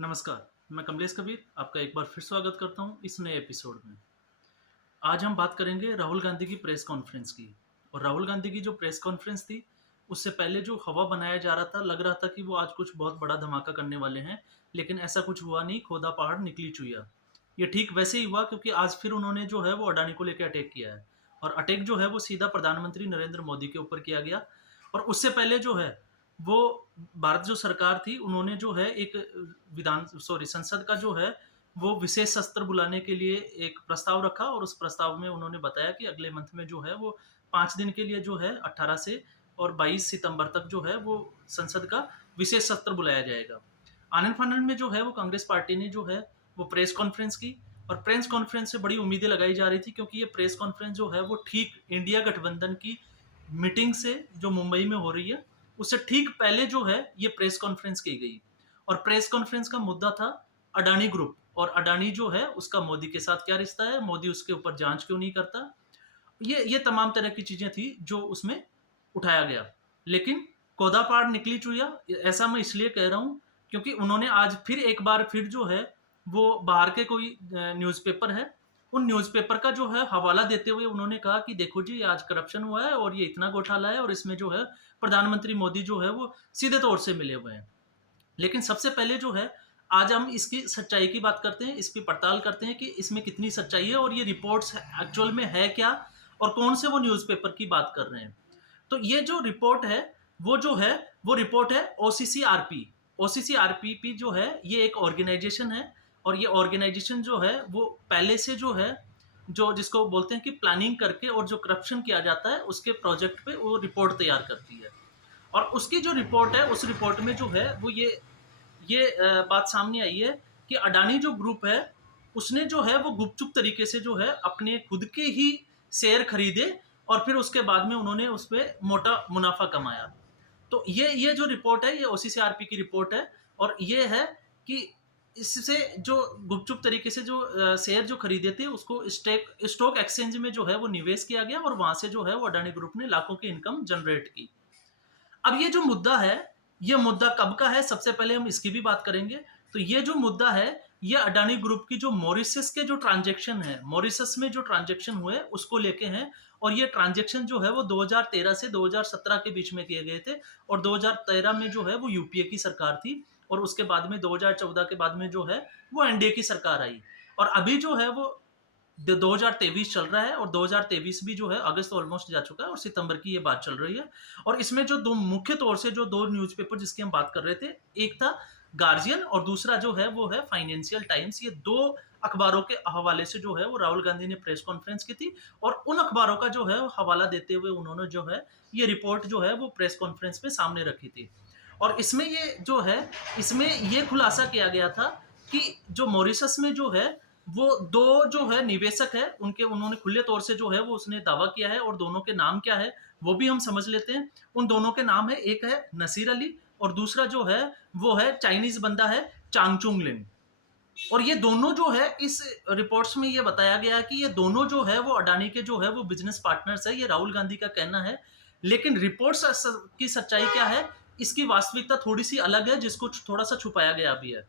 नमस्कार, मैं कमलेश कबीर आपका एक बार फिर स्वागत करता हूँ इस नए एपिसोड में। आज हम बात करेंगे राहुल गांधी की प्रेस कॉन्फ्रेंस की। और राहुल गांधी की जो प्रेस कॉन्फ्रेंस थी, उससे पहले जो हवा बनाया जा रहा था, लग रहा था कि वो आज कुछ बहुत बड़ा धमाका करने वाले हैं, लेकिन ऐसा कुछ हुआ नहीं, खोदा पहाड़ निकली चुइयाँ। ये ठीक वैसे ही हुआ क्योंकि आज फिर उन्होंने जो है वो अडानी को लेके अटैक किया है। और अटैक जो है वो सीधा प्रधानमंत्री नरेंद्र मोदी के ऊपर किया गया। और उससे पहले जो है वो भारत जो सरकार थी, उन्होंने जो है एक संसद का जो है वो विशेष सत्र बुलाने के लिए एक प्रस्ताव रखा। और उस प्रस्ताव में उन्होंने बताया कि अगले मंथ में जो है वो 5 दिन के लिए जो है 18 से और 22 सितंबर तक जो है वो संसद का विशेष सत्र बुलाया जाएगा। आनन-फानन में जो है वो कांग्रेस पार्टी ने जो है वो प्रेस कॉन्फ्रेंस की। और प्रेस कॉन्फ्रेंस से बड़ी उम्मीदें लगाई जा रही थी क्योंकि ये प्रेस कॉन्फ्रेंस जो है वो ठीक इंडिया गठबंधन की मीटिंग से जो मुंबई में हो रही है, उससे ठीक पहले जो है ये प्रेस कॉन्फ्रेंस की गई। और प्रेस कॉन्फ्रेंस का मुद्दा था अडानी ग्रुप। और अडानी जो है उसका मोदी के साथ क्या रिश्ता है, मोदी उसके ऊपर जांच क्यों नहीं करता। ये तमाम तरह की चीजें थी जो उसमें उठाया गया। लेकिन कोदापाड़ निकली चुया, ऐसा मैं इसलिए कह रहा हूँ क्योंकि उन्होंने आज फिर एक बार फिर जो है वो बाहर के कोई न्यूज़पेपर है, उन न्यूज़पेपर का जो है हवाला देते हुए उन्होंने कहा कि देखो जी, आज करप्शन हुआ है और ये इतना घोटाला है और इसमें जो है प्रधानमंत्री मोदी जो है वो सीधे तौर से मिले हुए हैं। लेकिन सबसे पहले जो है, आज हम इसकी सच्चाई की बात करते हैं, इसकी पड़ताल करते हैं कि इसमें कितनी सच्चाई है और ये रिपोर्ट्स एक्चुअल में है क्या, और कौन से वो न्यूज़पेपर की बात कर रहे हैं। तो ये जो रिपोर्ट है, वो जो है, वो रिपोर्ट है ओसीसीआरपी। ओसीसीआरपी जो है, ये एक ऑर्गेनाइजेशन है। और ये ऑर्गेनाइजेशन जो है, वो पहले से जो है, जो जिसको बोलते हैं कि प्लानिंग करके और जो करप्शन किया जाता है, उसके प्रोजेक्ट पे वो रिपोर्ट तैयार करती है। और उसकी जो रिपोर्ट है, उस रिपोर्ट में जो है, वो बात सामने आई है कि अडानी जो ग्रुप है, उसने जो है वो गुपचुप तरीके से जो है अपने खुद के ही शेयर खरीदे और फिर उसके बाद में उन्होंने उसपे मोटा मुनाफ़ा कमाया। तो ये जो रिपोर्ट है, ये ओसीसीआरपी की रिपोर्ट है। और ये है कि इससे जो गुपचुप तरीके से जो शेयर जो खरीदे थे, उसको स्टॉक एक्सचेंज में जो है वो निवेश किया गया और वहाँ से जो है वो अडानी ग्रुप ने लाखों की इनकम जनरेट की। अब ये जो मुद्दा है, ये मुद्दा कब का है, सबसे पहले हम इसकी भी बात करेंगे। तो ये जो मुद्दा है, ये अडानी ग्रुप की जो मॉरिशस के जो ट्रांज़ैक्शन है, मॉरिशस में जो ट्रांज़ैक्शन हुए, उसको लेके हैं। और ये ट्रांज़ैक्शन जो है वो 2013 से 2017 के बीच में किए गए थे। और 2013 में जो है वो यूपीए की सरकार थी। और उसके बाद में 2014 के बाद में जो है, वो एनडीए की सरकार आई। और अभी जो है वो 2023 चल रहा है और 2023 भी जो है, अगस्त ऑलमोस्ट जा चुका है और सितंबर की ये बात चल रही है। और इसमें जो दो मुख्य तौर से जो दो न्यूज़पेपर जिसकी हम बात कर रहे थे, एक था गार्जियन और दूसरा जो है वो है फाइनेंशियल टाइम्स। ये दो अखबारों के हवाले से जो है वो राहुल गांधी ने प्रेस कॉन्फ्रेंस की थी। और उन अखबारों का जो है हवाला देते हुए उन्होंने जो है ये रिपोर्ट जो है वो प्रेस कॉन्फ्रेंस में सामने रखी थी। और इसमें ये जो है, इसमें ये खुलासा किया गया था कि जो मॉरिशस में जो है, वो 2 जो है निवेशक है, उनके उन्होंने खुले तौर से जो है वो उसने दावा किया है। और दोनों के नाम क्या है, वो भी हम समझ लेते हैं। उन दोनों के नाम है, एक है नसीर अली और दूसरा जो है वो है चाइनीज़ बंदा है चांगचुंग लिन। और ये दोनों जो है, इस रिपोर्ट्स में ये बताया गया है कि ये दोनों जो है वो अडानी के जो है वो बिज़नेस पार्टनर्स है, ये राहुल गांधी का कहना है। लेकिन रिपोर्ट्स की सच्चाई क्या है, इसकी वास्तविकता थोड़ी-सी अलग है, जिसको थोड़ा-सा छुपाया गया भी है।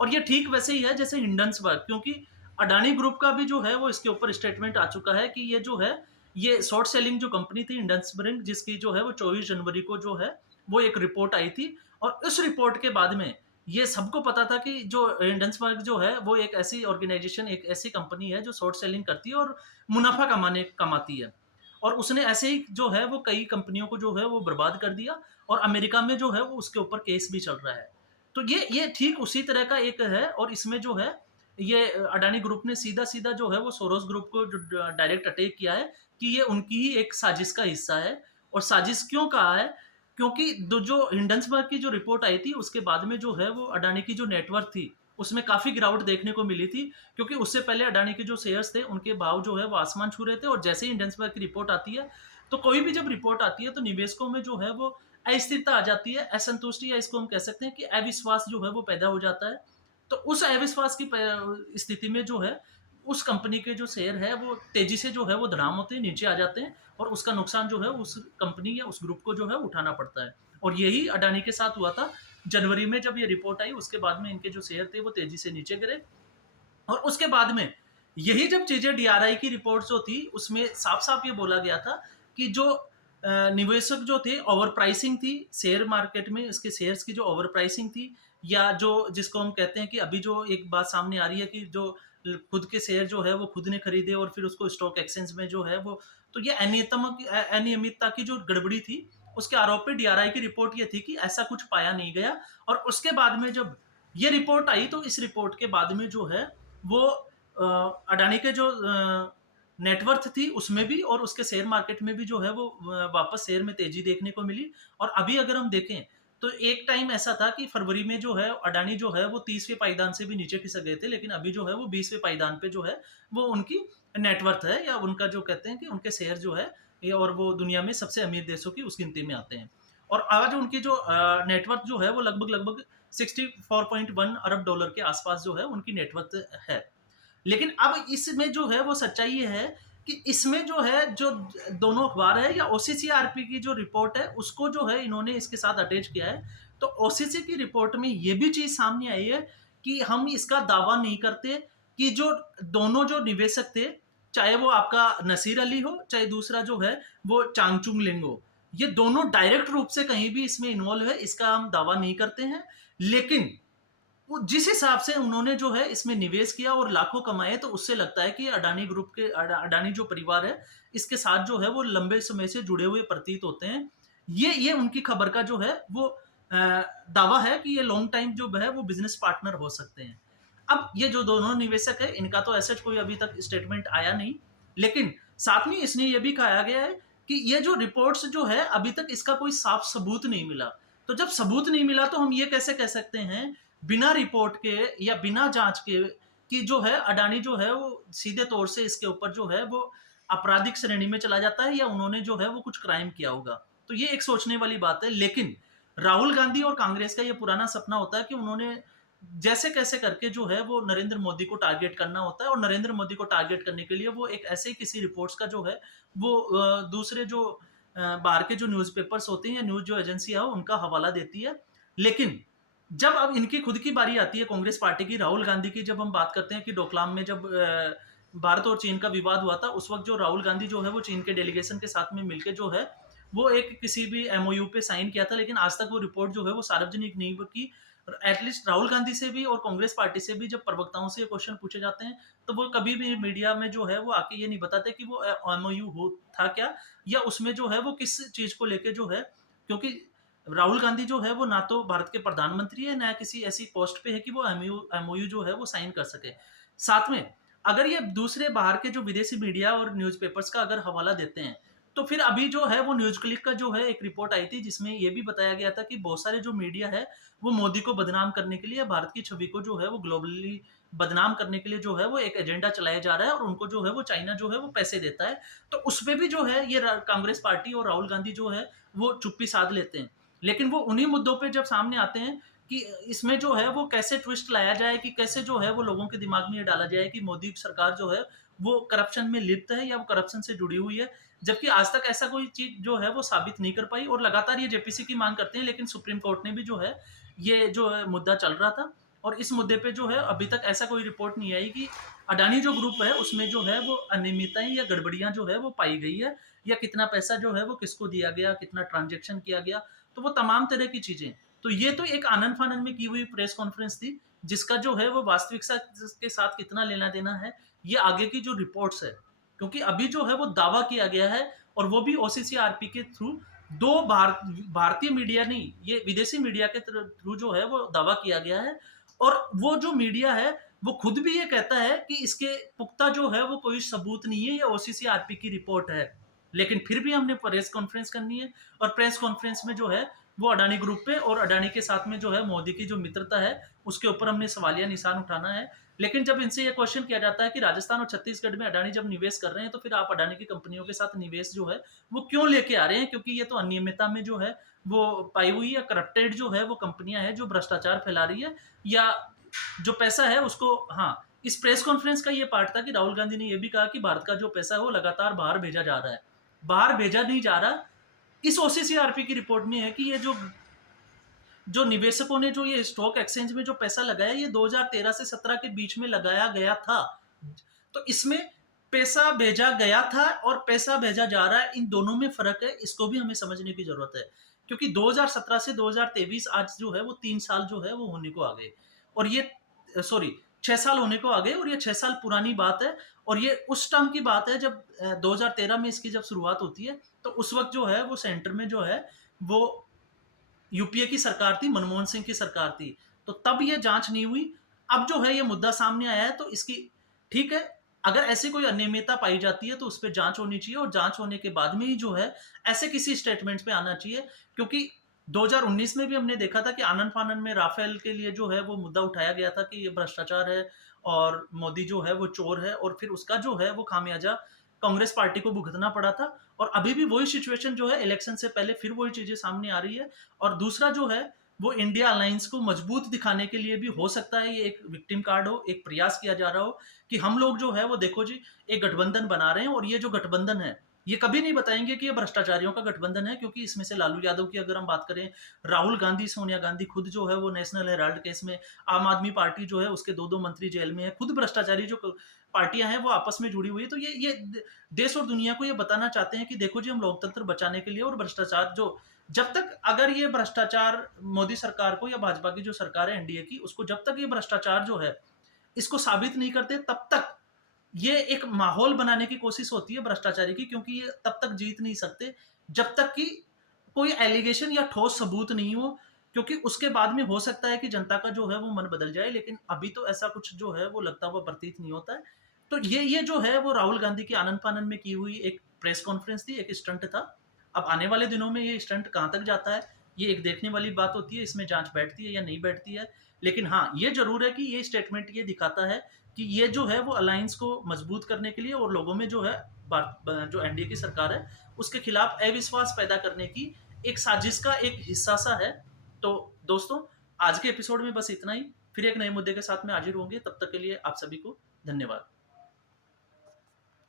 और ये ठीक वैसे ही है जैसे हिंडनबर्ग, क्योंकि अडानी ग्रुप का भी जो है वो इसके ऊपर स्टेटमेंट आ चुका है कि ये जो है, ये शॉर्ट सेलिंग जो कंपनी थी हिंडनबर्ग, जिसकी जो है वो 24 जनवरी को जो है वो एक रिपोर्ट आई थी। और उस रिपोर्ट के बाद में ये सबको पता था कि जो हिंडनबर्ग जो है वो एक ऐसी ऑर्गेनाइजेशन, एक ऐसी कंपनी है जो शॉर्ट सेलिंग करती है और मुनाफा कमाती है। और उसने ऐसे ही जो है वो कई कंपनियों को जो है वो बर्बाद कर दिया। और अमेरिका में जो है वो उसके ऊपर केस भी चल रहा है। तो ये ठीक उसी तरह का एक है। और इसमें जो है, ये अडानी ग्रुप ने सीधा-सीधा जो है वो सोरोस ग्रुप को जो डायरेक्ट अटैक किया है कि ये उनकी ही एक साजिश का हिस्सा है। और साजिश क्यों कहा है? क्योंकि दो जो हिंडनबर्ग की जो रिपोर्ट आई थी, उसके बाद में जो है वो अडानी की जो नेटवर्थ थी, उसमें काफ़ी गिरावट देखने को मिली थी। क्योंकि उससे पहले अडानी के जो शेयर्स थे, उनके भाव जो है वो आसमान छू रहे थे। और जैसे ही हिंडनबर्ग की रिपोर्ट आती है, तो कोई भी जब रिपोर्ट आती है, तो निवेशकों में जो है वो अस्थिरता आ जाती है, असंतुष्टि, या इसको हम कह सकते हैं कि अविश्वास जो है वो पैदा हो जाता है। तो उस अविश्वास की स्थिति में जो है, उस कंपनी के जो शेयर है वो तेज़ी से जो है वो धड़ाम होते हैं, नीचे आ जाते हैं। और उसका नुकसान जो है उस कंपनी या उस ग्रुप को जो है उठाना पड़ता है। और यही अडानी के साथ हुआ था। जनवरी में जब ये रिपोर्ट आई उसके बाद में इनके जो शेयर थे वो तेजी से नीचे गिरे। और उसके बाद में यही जब चीजें डीआरआई की रिपोर्ट जो थी उसमें साफ-साफ ये बोला गया था कि जो निवेशक जो थे ओवर प्राइसिंग थी शेयर मार्केट में इसके शेयर्स की जो ओवर प्राइसिंग थी या जो जिसको हम कहते हैं कि अभी जो एक बात सामने आ रही है कि जो खुद के शेयर जो है वो खुद ने खरीदे और फिर उसको स्टॉक एक्सचेंज में जो है वो तो ये अनियमितता की जो गड़बड़ी थी उसके आरोप पे डीआरआई की रिपोर्ट ये थी कि ऐसा कुछ पाया नहीं गया। और उसके बाद में जब ये रिपोर्ट आई तो इस रिपोर्ट के बाद में जो है वो अडानी के जो नेटवर्थ थी उसमें भी और उसके शेयर मार्केट में भी जो है वो वापस शेयर में तेजी देखने को मिली। और अभी अगर हम देखें तो एक टाइम ऐसा था कि फरवरी में जो है अडानी जो है वो 30वें पायदान से भी नीचे खिसक गए थे, लेकिन अभी जो है वो 20वें पायदान पे जो है वो उनकी नेटवर्थ है या उनका जो कहते हैं कि उनके शेयर जो है ये और वो दुनिया में सबसे अमीर देशों की उस गिनती में आते हैं। और आज उनकी जो नेटवर्थ जो है वो लगभग 64.1 अरब डॉलर के आसपास जो है उनकी नेटवर्थ है। लेकिन अब इसमें जो है वो सच्चाई ये है कि इसमें जो है जो दोनों अखबार है या ओसीसीआरपी की जो रिपोर्ट है उसको जो है इन्होंने इसके साथ अटैच किया है। तो ओसीसी की रिपोर्ट में ये भी चीज़ सामने आई है कि हम इसका दावा नहीं करते कि जो दोनों जो निवेशक थे, चाहे वो आपका नसीर अली हो, चाहे दूसरा जो है वो चांगचुंग लिंग हो, ये दोनों डायरेक्ट रूप से कहीं भी इसमें इन्वॉल्व है, इसका हम दावा नहीं करते हैं। लेकिन वो जिस हिसाब से उन्होंने जो है इसमें निवेश किया और लाखों कमाए तो उससे लगता है कि अडानी ग्रुप के अडानी जो परिवार है इसके साथ जो है वो लंबे समय से जुड़े हुए प्रतीत होते हैं। ये उनकी खबर का जो है वो दावा है कि ये लॉन्ग टाइम जो है वो बिजनेस पार्टनर हो सकते हैं। अब ये जो दोनों निवेशक है इनका तो ऐसा कोई अभी तक स्टेटमेंट आया नहीं, लेकिन साथ में इसने ये भी कहा गया है कि ये जो रिपोर्ट्स जो है अभी तक इसका कोई साफ सबूत नहीं मिला। तो जब सबूत नहीं मिला तो हम ये कैसे कह सकते हैं बिना रिपोर्ट के या बिना जांच के कि जो है अडानी जो है वो सीधे तौर से इसके ऊपर जो है वो आपराधिक श्रेणी में चला जाता है या उन्होंने जो है वो कुछ क्राइम किया होगा। तो ये एक सोचने वाली बात है। लेकिन राहुल गांधी और कांग्रेस का ये पुराना सपना होता है कि उन्होंने जैसे कैसे करके जो है वो नरेंद्र मोदी को टारगेट करना होता है और नरेंद्र मोदी को टारगेट करने के लिए वो एक ऐसे किसी रिपोर्ट्स का जो है वो दूसरे जो बाहर के जो न्यूज़पेपर्स होते हैं या न्यूज़ जो एजेंसियाँ हो उनका हवाला देती है। लेकिन जब अब इनकी खुद की बारी आती है कांग्रेस पार्टी की, राहुल गांधी की जब हम बात करते हैं कि डोकलाम में जब भारत और चीन का विवाद हुआ था, उस वक़्त जो राहुल गांधी जो है वो चीन के डेलीगेशन के साथ में मिलके जो है, वो एक किसी भी एमओयू पे साइन किया था, लेकिन आज तक वो रिपोर्ट जो है वो सार्वजनिक नहीं की। और एटलीस्ट राहुल गांधी से भी और कांग्रेस पार्टी से भी जब प्रवक्ताओं से ये क्वेश्चन पूछे जाते हैं, तो वो कभी भी मीडिया में जो है वो आके ये नहीं बताते कि वो एमओयू हो था क्या या उसमें जो है वो किस चीज़ को लेके जो है क्योंकि राहुल गांधी जो है वो ना तो भारत के प्रधानमंत्री है, ना किसी ऐसी पोस्ट पे है कि वो एमओयू जो है वो साइन कर सके। साथ में अगर ये दूसरे बाहर के जो विदेशी मीडिया और न्यूज़पेपर्स का अगर हवाला देते हैं, तो फिर अभी जो है वो न्यूज़ क्लिक का जो है एक रिपोर्ट आई थी जिसमें ये भी बताया गया था कि बहुत सारे जो मीडिया है, वो मोदी को बदनाम करने के लिए भारत की छवि को जो है वो ग्लोबली बदनाम करने के लिए जो है वो एक एजेंडा चलाया जा रहा है और उनको जो है वो चाइना जो है वो पैसे देता है। तो उसपे भी जो है ये कांग्रेस पार्टी और राहुल गांधी जो है वो चुप्पी साध लेते हैं। लेकिन वो उन्हीं मुद्दों पे जब सामने आते हैं कि इसमें जो है वो कैसे ट्विस्ट लाया जाए कि कैसे जो है वो लोगों के दिमाग में ये डाला जाए कि मोदी सरकार जो है वो करप्शन में लिप्त है या वो करप्शन से जुड़ी हुई है। जबकि आज तक ऐसा कोई चीज़ जो है वो साबित नहीं कर पाई और लगातार ये जेपीसी की माँग करते हैं, लेकिन सुप्रीम कोर्ट ने भी जो है ये जो है मुद्दा चल रहा था और इस मुद्दे पे जो है अभी तक ऐसा कोई रिपोर्ट नहीं आई कि अडानी जो ग्रुप है उसमें जो है वो अनियमितताएँ या गड़बड़ियाँ जो है वो पाई गई है या कितना पैसा जो है वो किसको दिया गया, कितना ट्रांज़ैक्शन किया गया। तो वो तमाम तरह की चीज़ें। तो ये तो एक आनन-फानन में की हुई प्रेस कॉन्फ्रेंस थी, जिसका जो है वो वास्तविकता के साथ कितना लेना-देना है, ये आगे की जो रिपोर्ट्स है। क्योंकि अभी जो है वो दावा किया गया है और वो भी ओसीसीआरपी के थ्रू 2 भारतीय मीडिया नहीं, ये विदेशी मीडिया के थ्रू जो है वो दावा किया गया है और वो जो मीडिया है, वो खुद भी ये कहता है कि इसके पुख्ता जो है वो कोई सबूत नहीं है, ये ओसीसीआरपी की रिपोर्ट है। लेकिन फिर भी हमने प्रेस कॉन्फ्रेंस करनी है और प्रेस कॉन्फ्रेंस में जो है वो अडानी ग्रुप पे और अडानी के साथ में जो है मोदी की जो मित्रता है उसके ऊपर हमने सवालिया निशान उठाना है। लेकिन जब इनसे ये क्वेश्चन किया जाता है कि राजस्थान और छत्तीसगढ़ में अडानी जब निवेश कर रहे हैं तो फिर आप अडानी की कंपनियों के साथ निवेश जो है वो क्यों लेके आ रहे हैं? क्योंकि ये तो अनियमितता में जो है वो पाई हुई या करप्टेड जो है वो कंपनियां हैं जो भ्रष्टाचार फैला रही है या जो पैसा है उसको हाँ, इस प्रेस कॉन्फ्रेंस का ये पार्ट था कि राहुल गांधी ने ये भी कहा कि भारत का जो पैसा है वो लगातार बाहर भेजा जा रहा है। बाहर भेजा नहीं जा रहा। इस ओसीसीआरपी की रिपोर्ट में है कि ये जो जो निवेशकों ने जो ये स्टॉक एक्सचेंज में जो पैसा लगाया, ये 2013 से 17 के बीच में लगाया गया था। तो इसमें पैसा भेजा गया था और पैसा भेजा जा रहा है, इन दोनों में फ़र्क है, इसको भी हमें समझने की ज़रूरत है। क्योंकि 2017 से 2023 आज जो है वो 3 साल जो है वो होने को आ गए और ये सॉरी 6 साल होने को आ गए और ये 6 साल पुरानी बात है और ये उस टाइम की बात है जब 2013 में इसकी जब शुरुआत होती है, तो उस वक़्त जो है वो सेंटर में जो है वो यूपीए की सरकार थी, मनमोहन सिंह की सरकार थी। तो तब ये जाँच नहीं हुई। अब जो है ये मुद्दा सामने आया है तो इसकी ठीक है, अगर ऐसी कोई अनियमितता पाई जाती है तो उस पे जाँच होनी चाहिए और जाँच होने के बाद में ही जो है ऐसे किसी स्टेटमेंट्स पे आना चाहिए क्योंकि 2019 में भी हमने देखा था कि आनन-फानन में राफेल के लिए जो है वो मुद्दा उठाया गया था कि ये भ्रष्टाचार है और मोदी जो है वो चोर है और फिर उसका जो है वो खामियाजा कांग्रेस पार्टी को भुगतना पड़ा था और अभी भी वही सिचुएशन जो है इलेक्शन से पहले फिर वही चीज़ें सामने आ रही है और दूसरा जो है वो इंडिया अलायंस को मजबूत दिखाने के लिए भी हो सकता है ये एक विक्टिम कार्ड हो, एक प्रयास किया जा रहा हो कि हम लोग जो है वो देखो जी एक गठबंधन बना रहे हैं और ये जो गठबंधन है, ये कभी नहीं बताएँगे कि ये भ्रष्टाचारियों का गठबंधन है क्योंकि इसमें से लालू यादव की अगर हम बात करें, राहुल गांधी, सोनिया गांधी खुद जो है वो नेशनल हेराल्ड केस में, आम आदमी पार्टी जो है उसके 2-2 मंत्री जेल में है, खुद भ्रष्टाचारी जो क पार्टियाँ हैं वो आपस में जुड़ी हुई है। तो ये देश और दुनिया को ये बताना चाहते हैं कि देखो जी हम लोकतंत्र बचाने के लिए और भ्रष्टाचार जो जब तक अगर ये भ्रष्टाचार मोदी सरकार को या भाजपा की जो सरकार है एनडीए की, उसको जब तक ये भ्रष्टाचार जो है, इसको साबित नहीं करते तब तक ये एक माहौल बनाने की कोशिश होती है भ्रष्टाचारी की क्योंकि ये तब तक जीत नहीं सकते जब तक कि कोई एलिगेशन या ठोस सबूत नहीं हो क्योंकि उसके बाद में हो सकता है कि जनता का जो है वो मन बदल जाए लेकिन अभी तो ऐसा कुछ जो है वो लगता हुआ प्रतीत नहीं होता है। तो ये जो है वो राहुल गांधी की आनन-फानन में की हुई एक प्रेस कॉन्फ्रेंस थी, एक स्टंट था। अब आने वाले दिनों में ये स्टंट कहाँ तक जाता है, ये एक देखने वाली बात होती है, इसमें जाँच बैठती है या नहीं बैठती है। लेकिन हाँ, ये ज़रूर है कि ये स्टेटमेंट ये दिखाता है कि ये जो है वो अलायंस को मजबूत करने के लिए और लोगों में जो है जो एनडीए की सरकार है, उसके खिलाफ अविश्वास पैदा करने की एक साजिश का एक हिस्सा सा है। तो दोस्तों, आज के एपिसोड में बस इतना ही। फिर एक नए मुद्दे के साथ में हाजिर होंगे, तब तक के लिए आप सभी को धन्यवाद।